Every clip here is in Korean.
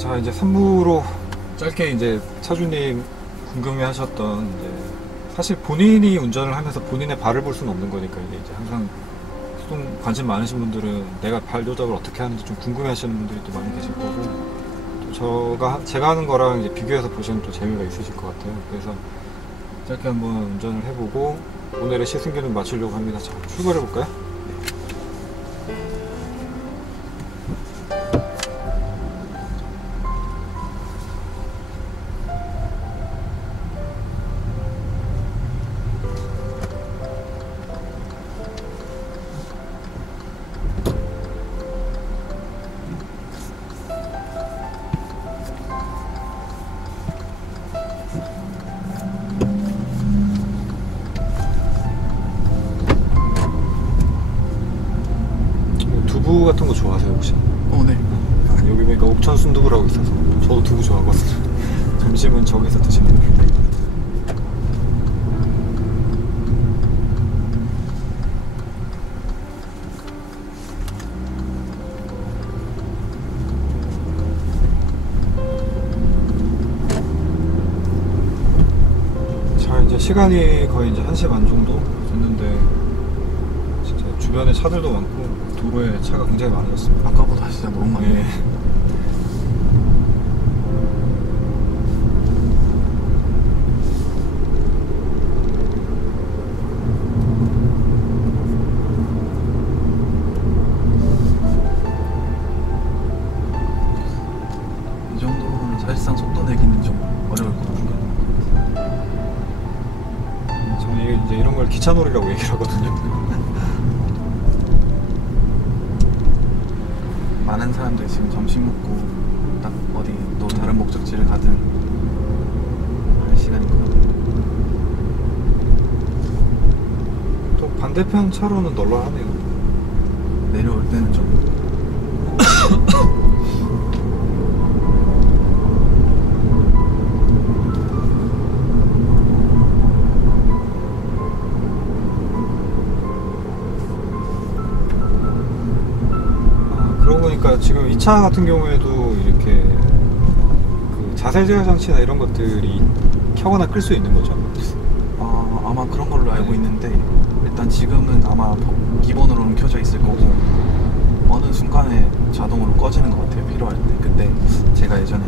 자, 이제 3부로 짧게 이제 차주님 궁금해 하셨던 이제 사실 본인이 운전을 하면서 본인의 발을 볼 수는 없는 거니까 이게 이제 항상 수동 관심 많으신 분들은 내가 발 조작을 어떻게 하는지 좀 궁금해 하시는 분들이 또 많이 계실 거고 또 제가 하는 거랑 이제 비교해서 보시면 또 재미가 있으실 것 같아요. 그래서 짧게 한번 운전을 해보고 오늘의 시승기는 마치려고 합니다. 자, 출발해 볼까요? 두부 같은 거 좋아하세요 혹시? 네. 여기 보니까 옥천 순두부라고 있어서 저도 두부 좋아하거든요. 점심은 저기서 드시면 됩니다. 자, 이제 시간이 거의 이제 1시 반 정도 됐는데 진짜 주변에 차들도 많고 도로에 차가 굉장히 많아졌습니다. 아까보다 진짜 너무 많네. 네. 이 정도는 사실상 속도 내기는 좀 어려울 것 같아요. 저는 이제 이런 걸 기차놀이라고 얘기를 하거든요. 많은 사람들이 지금 점심 먹고 딱 어디 또 다른 목적지를 가든 할 시간인 것 같아요. 또 반대편 차로는 널널하네요. 내려올 때는 좀 그러고 보니까 지금 이 차 같은 경우에도 이렇게 그 자세 제어 장치나 이런 것들이 켜거나 끌 수 있는 거죠? 아마 그런 걸로 알고 있는데 일단 지금은 아마 기본으로는 켜져 있을 거고 어느 순간에 자동으로 꺼지는 것 같아요, 필요할 때. 근데 제가 예전에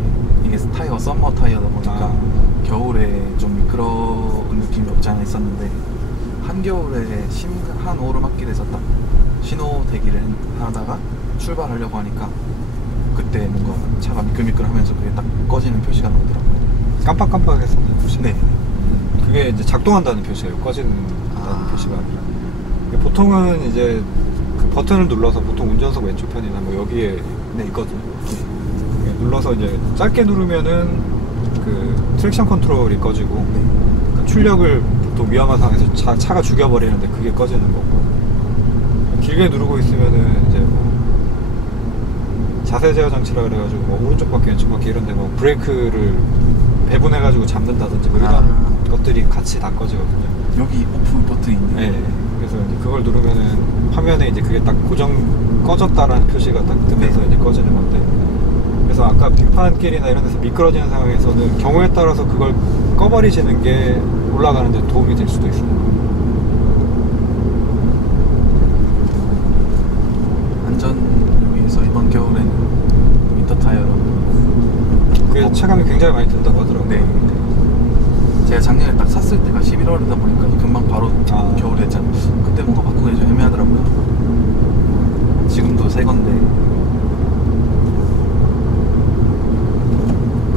이게 타이어가 썸머 타이어다 보니까 겨울에 좀 미끄러운 느낌이 없지 않아 있었는데 한겨울에 한 오르막길에서 딱 신호 대기를 하다가 출발하려고 하니까 그때 뭔가 차가 미끌미끌하면서 그게 딱 꺼지는 표시가 나오더라고요. 깜빡깜빡했었나요? 혹시? 네. 그게 이제 작동한다는 표시예요. 꺼진다는 표시가 아니라. 보통은 이제 그 버튼을 눌러서 보통 운전석 왼쪽 편이나 뭐 여기에 있거든요. 눌러서 이제 짧게 누르면은 그 트랙션 컨트롤이 꺼지고 그 출력을 보통 위험한 상황에서 차가 죽여버리는데 그게 꺼지는 거고 길게 누르고 있으면은 이제 뭐 자세 제어 장치라 그래가지고 뭐 오른쪽 바퀴 왼쪽 바퀴 이런데 뭐 브레이크를 배분해가지고 잡는다든지 뭐 이런 것들이 같이 다 꺼지거든요. 여기 오픈 버튼이 있네요. 네. 그래서 이제 그걸 누르면은 화면에 이제 그게 딱 고정 꺼졌다라는 표시가 딱 뜨면서 이제 꺼지는 건데 그래서 아까 빙판길이나 이런 데서 미끄러지는 상황에서는 경우에 따라서 그걸 꺼버리시는 게 올라가는 데 도움이 될 수도 있어요. 안전을 위해서 이번 겨울에는 윈터 타이어로 그게 체감이 굉장히 많이 든다고 하더라고요. 네. 제가 작년에 딱 샀을 때가 11월이다 보니까 금방 바로 겨울이 됐잖아요. 그때 뭔가 바꾸기 좀 애매하더라고요. 지금도 새 건데.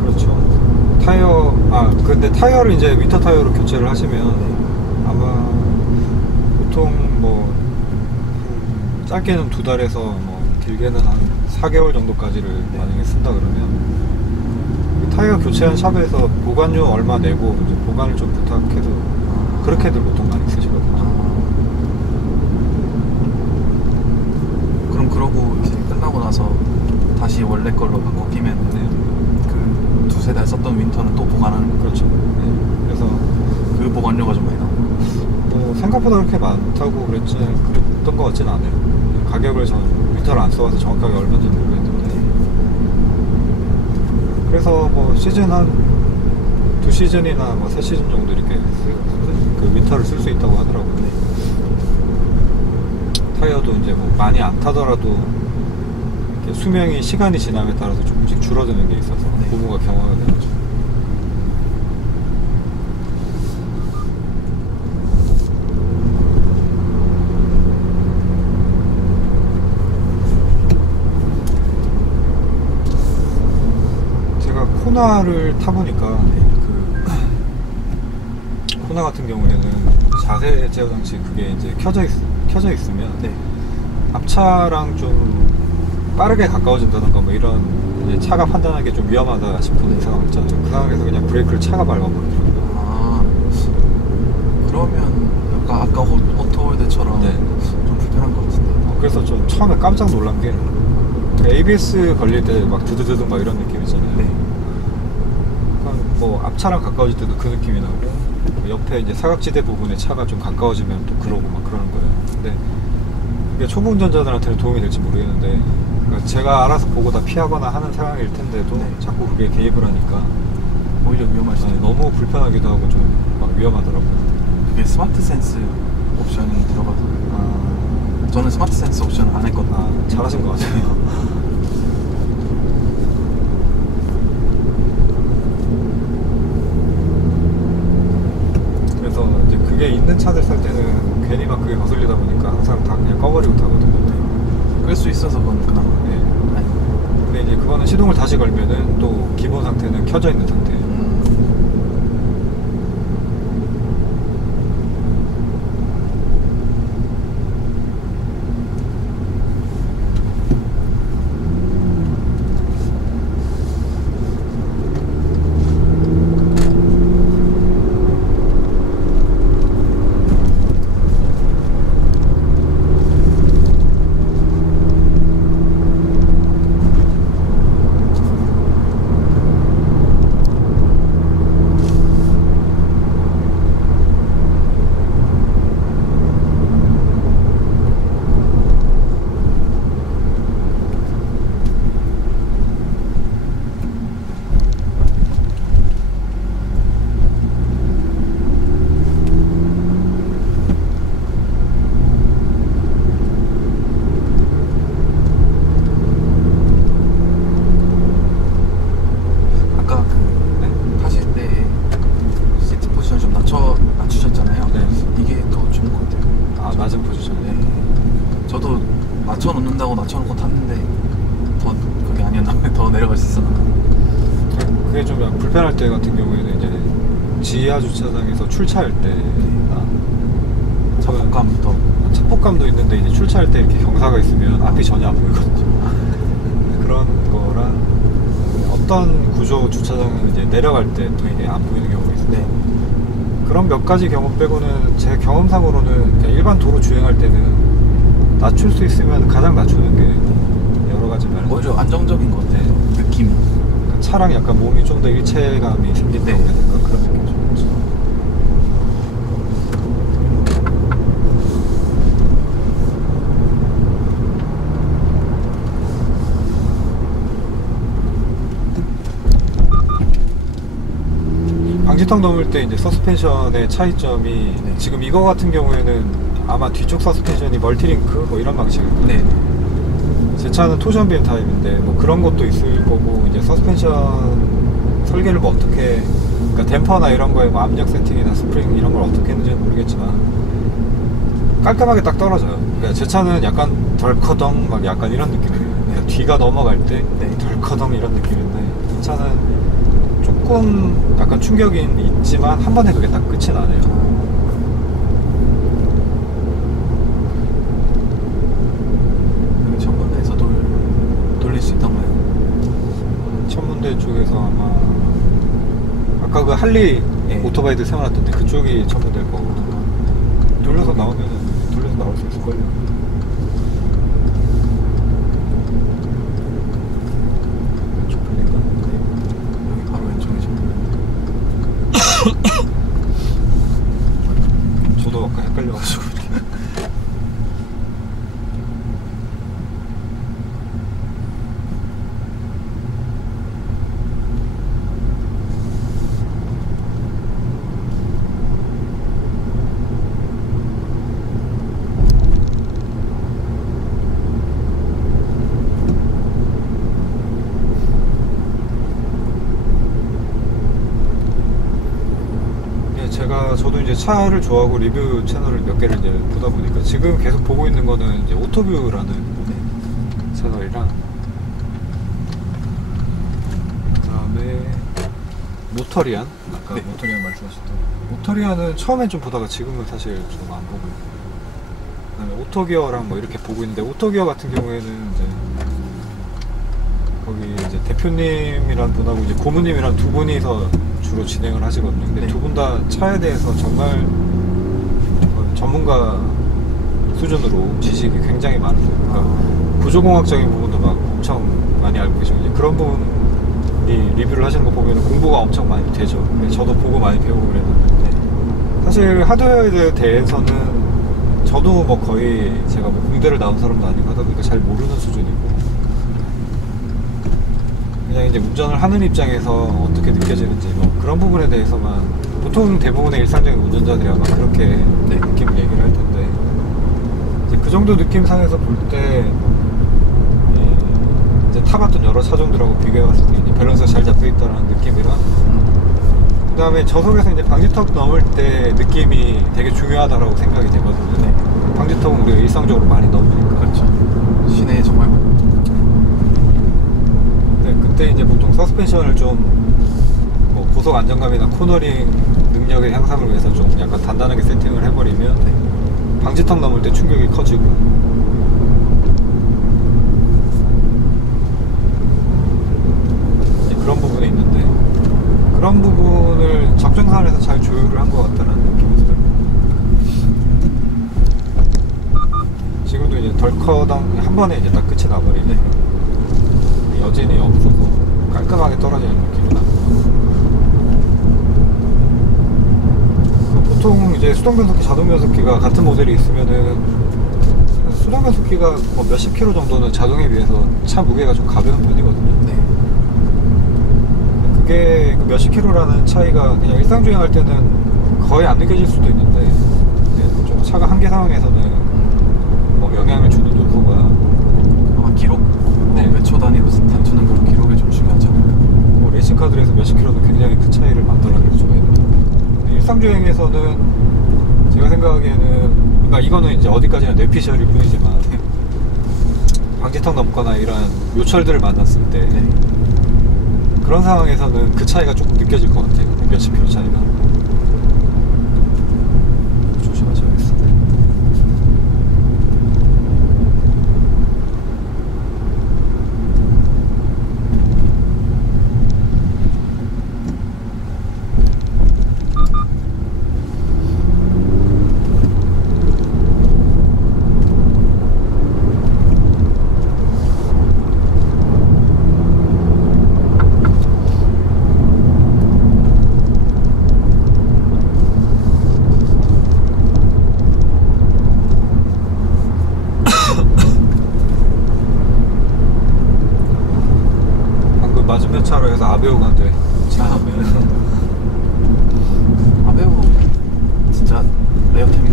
그렇죠. 근데 타이어를 이제 윈터 타이어로 교체를 하시면 아마 보통 뭐 짧게는 2달에서 뭐 길게는 한 4개월 정도까지를 만약에 쓴다 그러면 타이어 교체한 샵에서 보관료 얼마 내고 이제 보관을 좀 부탁해도 그렇게들 보통 많이 쓰시거든요. 그럼 그러고 이제 끝나고 나서 다시 원래 걸로 바꿔 끼면 그 두세 달 썼던 윈터는 또 보관하는 거죠. 그렇죠. 네. 그래서 그 보관료가 좀 많이 나와요. 뭐 생각보다 그렇게 많다고 그랬던 것 같지는 않아요. 가격을 윈터를 안 써봐서 정확하게 얼마인지 모르겠는데 그래서 뭐 시즌 한 2시즌이나 뭐 3시즌 정도 이렇게 그 윈터를 쓸 수 있다고 하더라고요. 네. 타이어도 이제 뭐 많이 안 타더라도 이렇게 수명이 시간이 지남에 따라서 조금씩 줄어드는 게 있어서 네. 고무가 경화가 되는 거죠. 제가 코나를 타보니까 그 코나 같은 경우에는 자세 제어 장치 그게 이제 켜져 있으면 네. 앞차랑 좀 빠르게 가까워진다던가 뭐 이런 이제 차가 판단하기 좀 위험하다 싶은 상황 있잖아요. 그 상황에서 그냥 브레이크를 차가 밟아버리더라고요. 아, 그러면 약간 아까 오토홀드처럼 네. 좀 불편한 것 같은데. 그래서 좀 처음에 깜짝 놀란 게 ABS 걸릴 때 막 드드드드 막 이런 느낌 있잖아요. 네. 뭐 앞차랑 가까워질 때도 그 느낌이 나고 옆에 이제 사각지대 부분에 차가 좀 가까워지면 또 그러고 막 그러는 거예요. 근데 이게 초보 운전자들한테는 도움이 될지 모르겠는데 그러니까 제가 알아서 보고 다 피하거나 하는 상황일 텐데도 네. 자꾸 그게 개입을 하니까 오히려 위험할 수도 있고. 너무 불편하기도 하고 좀 막 위험하더라고요. 그게 스마트 센스 옵션이 들어가서 저는 스마트 센스 옵션을 안 했거든요. 잘하신 것 같아요. 그래서 이제 그게 있는 차들 살 때는 괜히 막 그게 거슬리다 보니까 항상 다 그냥 꺼버리고 타거든요. 끌 수 있어서 그건 그나마. 네. 아니. 근데 이제 그거는 시동을 다시 걸면은 또 기본 상태는 켜져 있는 상태예요. 아까 그 타실 때 시트 포지션 좀 낮추셨잖아요. 네. 이게 더 좋은 것 같아요. 낮은 포지션에. 네. 저도 낮춰놓는다고 낮춰놓고 탔는데 더 그게 아니었나 봐요. 더 내려갈 수 있었나 봐요. 그게 좀 약간 불편할 때 같은 경우에는 이제 지하 주차장에서 출차할 때나 자폭감 더. 차폭감도 있는데 이제 출차할 때 이렇게 경사가 있으면 앞이 전혀 안 보이거든요. 그런 거랑 어떤 구조 주차장은 이제 내려갈 때 또 이게 안 보이는 경우가 있어요. 네. 그런 몇 가지 경험 빼고는 제 경험상으로는 그냥 일반 도로 주행할 때는 낮출 수 있으면 가장 낮추는 게 여러 가지 면에서 오히려 안정적인 것 같아요. 느낌이. 그러니까 차랑 약간 몸이 좀 더 일체감이 생긴다고 해야 될까 그런 느낌이 좀 있어요. 방지턱 넘을 때 이제 서스펜션의 차이점이 네. 지금 이거 같은 경우에는 아마 뒤쪽 서스펜션이 멀티링크 뭐 이런 방식일 거예요. 네. 제 차는 토션 빔 타입인데 뭐 그런 것도 있을 거고 이제 서스펜션 설계를 뭐 어떻게 그러니까 댐퍼나 이런 거에 뭐 압력 세팅이나 스프링 이런 걸 어떻게 했는지는 모르겠지만 깔끔하게 딱 떨어져요. 그러니까 제 차는 약간 덜커덩 막 약간 이런 느낌이에요. 그러니까 뒤가 넘어갈 때 덜커덩 이런 느낌인데 이 차는 조금 약간 충격이 있지만 한 번에 그게 딱 끝이 나네요. 여기 전문대에서 돌릴 수 있단 말이에요. 천문대 쪽에서 아마 아까 그 할리 네. 오토바이들 세워놨던데 그쪽이 천문대일 거거든요. 돌려서 나오면 돌려서 나올 수 있을걸요. 왼쪽 편인가? 여기 바로 왼쪽이죠. 저도 아까 헷갈려가지고 이제 차를 좋아하고 리뷰 채널을 몇 개를 이제 보다 보니까 지금 계속 보고 있는 거는 이제 오토뷰라는 채널이랑 그다음에 모터리안 아까 모터리안 말씀하셨던 모터리안은 처음엔 좀 보다가 지금은 사실 좀 안 보고 있고 그다음에 오토기어랑 뭐 이렇게 보고 있는데 오토기어 같은 경우에는 이제 거기 이제 대표님이란 분하고 이제 고모님이랑 두 분이서 주로 진행을 하시거든요. 근데 두 분 다 차에 대해서 정말 전문가 수준으로 지식이 굉장히 많으세요. 그러니까 구조공학적인 부분도 막 엄청 많이 알고 계시고 이제 그런 분이 리뷰를 하시는 거 보면 공부가 엄청 많이 되죠. 저도 보고 많이 배우고 그랬는데 사실 하드웨어에 대해서는 저도 뭐 거의 제가 뭐 공대를 나온 사람도 아니고 하다 보니까 잘 모르는 수준이고 그냥 이제 운전을 하는 입장에서 어떻게 느껴지는지 뭐 그런 부분에 대해서만 보통 대부분의 일상적인 운전자들이 아마 그렇게 느낌 얘기를 할 텐데 이제 그 정도 느낌상에서 볼 때 이제 타봤던 여러 차종들하고 비교해봤을 때 이제 밸런스가 잘 잡혀 있다는 느낌이랑 그 다음에 저속에서 이제 방지턱 넘을 때 느낌이 되게 중요하다고 생각이 되거든요. 방지턱은 우리가 일상적으로 많이 넘으니까. 그렇죠. 시내에 정말 그때 이제 보통 서스펜션을 좀 뭐 고속 안정감이나 코너링 능력의 향상을 위해서 좀 약간 단단하게 세팅을 해버리면 방지턱 넘을 때 충격이 커지고 그런 부분이 있는데 그런 부분을 적정선에서 잘 조율을 한 것 같다는 느낌이 들어요. 지금도 이제 덜커당 한 번에 이제 딱 끝이 나버리네. 여진이 없어서 깔끔하게 떨어지는 느낌이 나고 보통 이제 수동 변속기, 자동 변속기가 같은 모델이 있으면은 수동 변속기가 뭐 몇십 킬로 정도는 자동에 비해서 차 무게가 좀 가벼운 편이거든요. 그게 그 몇십 킬로라는 차이가 그냥 일상 주행할 때는 거의 안 느껴질 수도 있는데 좀 차가 한계 상황에서는 뭐 영향을 주는 요소가 기록 몇 초 단위로 다투는 그런 기록이 좀 중요하잖아요. 뭐 레이싱카들에서 몇십 킬로도 굉장히 큰 차이를 만들어내는 조회는 일상 주행에서는 제가 생각하기에는 그러니까 이거는 이제 어디까지나 뇌피셜일 뿐이지만 방지턱 넘거나 이런 요철들을 만났을 때 그런 상황에서는 그 차이가 조금 느껴질 것 같아요. 몇십 킬로 차이가. 조심하셔야겠어요. 맞은편 차로 해서 아베오한테 지나가면 아베오 진짜 레어템이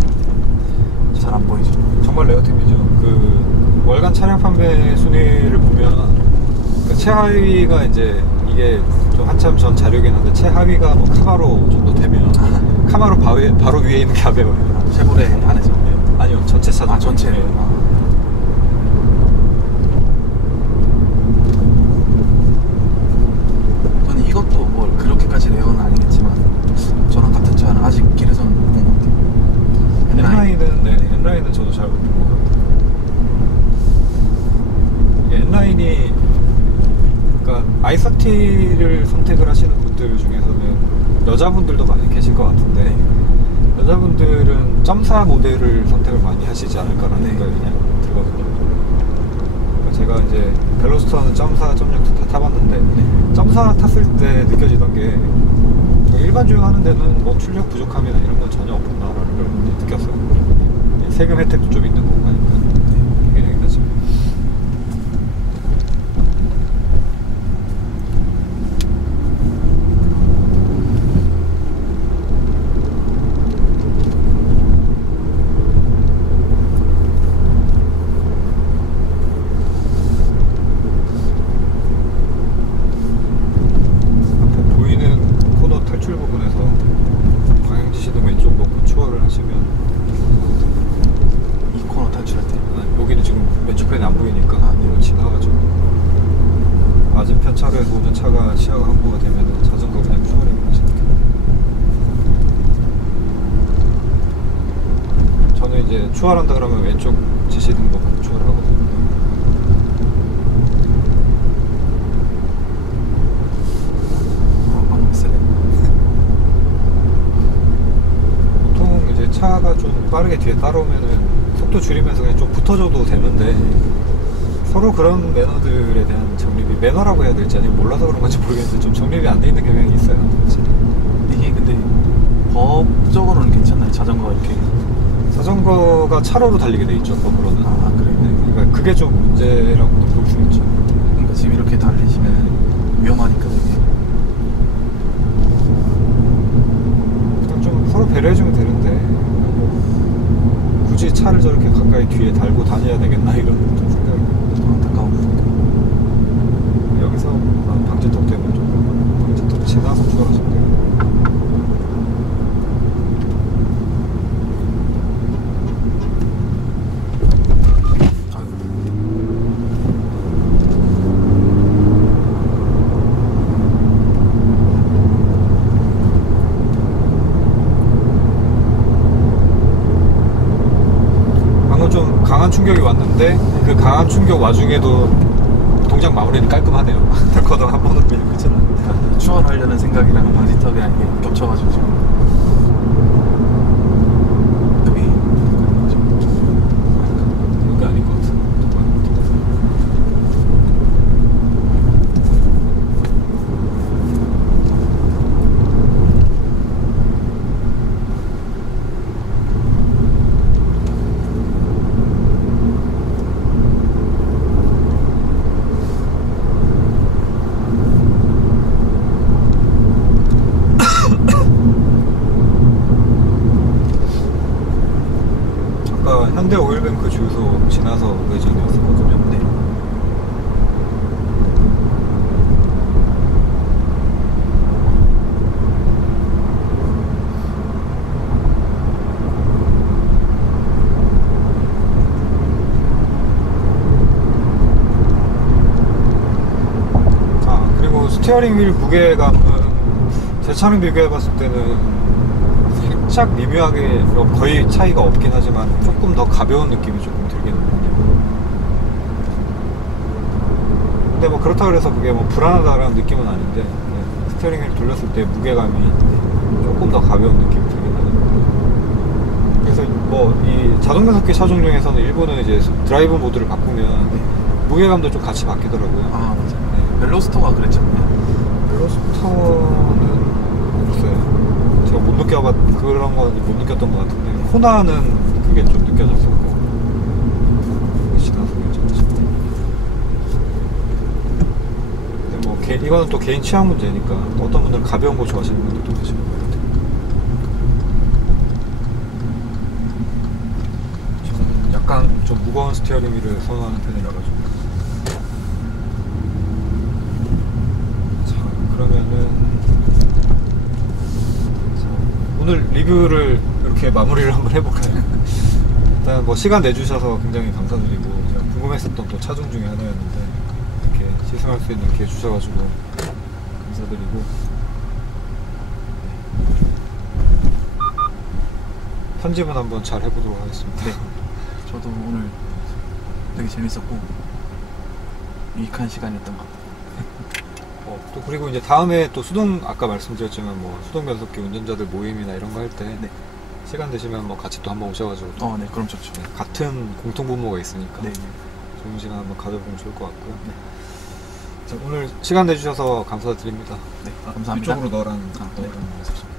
잘 안 보이죠. 정말 레어템이죠. 그 월간 차량 판매 순위를 보면 그 최하위가 이제 이게 좀 한참 전 자료긴 한데 최하위가 뭐 카마로 정도 되면 카마로 바로 위에 있는 게 아베오예요. 쉐보레 안에서? 아니요, 전체 차종. 전체. 이것도 뭐 그렇게까지 레어는 아니겠지만 저랑 같은 차는 아직 길에서는 못 본 것 같아요. N라인은 저도 잘 못 본 것 같아요. N라인이 그러니까 i30를 선택을 하시는 분들 중에서는 여자분들도 많이 계실 것 같은데 여자분들은 .4 모델을 선택을 많이 하시지 않을까라는 생각이 그냥 들거든요. 제가 이제 벨로스터는 .4, .6 다 타봤는데 .4 탔을 때 느껴지던 게 일반 주행하는 데는 뭐 출력 부족함이나 이런 건 전혀 없구나라는 걸 느꼈어요. 세금 혜택도 좀 있는 공간이니까 굉장히 괜찮습니다. 탈출 부분에서 방향지시등 왼쪽 놓고 이제 추월한다 그러면 왼쪽 지시 등록 추월을 하거든요. 보통 이제 차가 좀 빠르게 뒤에 따라오면은 속도 줄이면서 그냥 좀 붙어줘도 되는데 서로 그런 매너들에 대한 정립이, 매너라고 해야 될지 아니면 몰라서 그런 건지 모르겠는데 좀 정립이 안 돼 있는 경향이 있어요. 이게 근데 법적으로는 괜찮나요? 자전거가 이렇게 자전거가 차로로 달리게 돼 있죠, 법으로는. 아 그래요? 네, 그러니까 그게 좀 문제라고 볼 수 있죠. 그러니까 지금 이렇게 달리시면 위험하니까 되게 그냥 좀 서로 배려해주면 되는데 뭐 굳이 차를 저렇게 가까이 뒤에 달고 다녀야 되겠나 이런 좀 생각이 안타까운. 여기서 방지턱 때문에 좀 방지턱 지나서 추월하시면 돼요. 방금 좀 강한 충격이 왔는데 그 강한 충격 와중에도 동작 마무리는 깔끔하네요. 덜커덕 한 번으로 그냥 끝이나. 추월하려는 생각이랑 방지턱이랑 이게 겹쳐가지고 지금 여기 여기 아닌 것 같아. 아까 현대 오일뱅크 주유소 지나서 우회전이었었거든요. 네. 아, 그리고 스티어링 휠 무게감은 제 차랑 비교해봤을 때는 살짝 미묘하게 거의 차이가 없긴 하지만 조금 더 가벼운 느낌이 조금 들긴 하거든요. 근데 뭐 그렇다고 해서 그게 뭐 불안하다라는 느낌은 아닌데 스티어링 휠 돌렸을 때 무게감이 조금 더 가벼운 느낌이 들긴 하거든요. 그래서 뭐 이 자동 변속기 차종 중에서는 일부는 이제 드라이브 모드를 바꾸면 무게감도 좀 같이 바뀌더라고요. 아 맞아요. 멜로스터가 그랬잖아요. 멜로스터는 글쎄요. 제가 못 느껴봤, 그런 건 못 느꼈던 것 같은데 호나는 그게 좀 느껴졌었고 지나서 괜찮지. 근데 뭐 이거는 또 개인 취향 문제니까 어떤 분들은 가벼운 거 좋아하시는 분들도 계시고 저는 약간 좀 무거운 스티어링 휠을 선호하는 편이라 가지고. 자, 그러면은 오늘 리뷰를 이렇게 마무리를 한번 해볼까요? 일단 뭐 시간 내주셔서 굉장히 감사드리고 제가 궁금했었던 또 차종 중에 하나였는데 이렇게 시승할 수 있는 기회 주셔가지고 감사드리고 편집은 한번 잘 해보도록 하겠습니다. 네. 저도 오늘 되게 재밌었고 유익한 시간이었던 것 같아요. 또 그리고 이제 다음에 또 수동, 아까 말씀드렸지만 뭐 수동 변속기 운전자들 모임이나 이런 거 할 때 네. 시간 되시면 뭐 같이 또 한번 오셔가지고 또 네, 그럼 좋죠. 같은 공통 분모가 있으니까 네. 좋은 시간 한번 가져보면 좋을 것 같고요. 네. 자, 오늘 시간 내주셔서 감사드립니다. 네, 감사합니다. 이쪽으로 넣으라는 네. 넣으라는 말씀.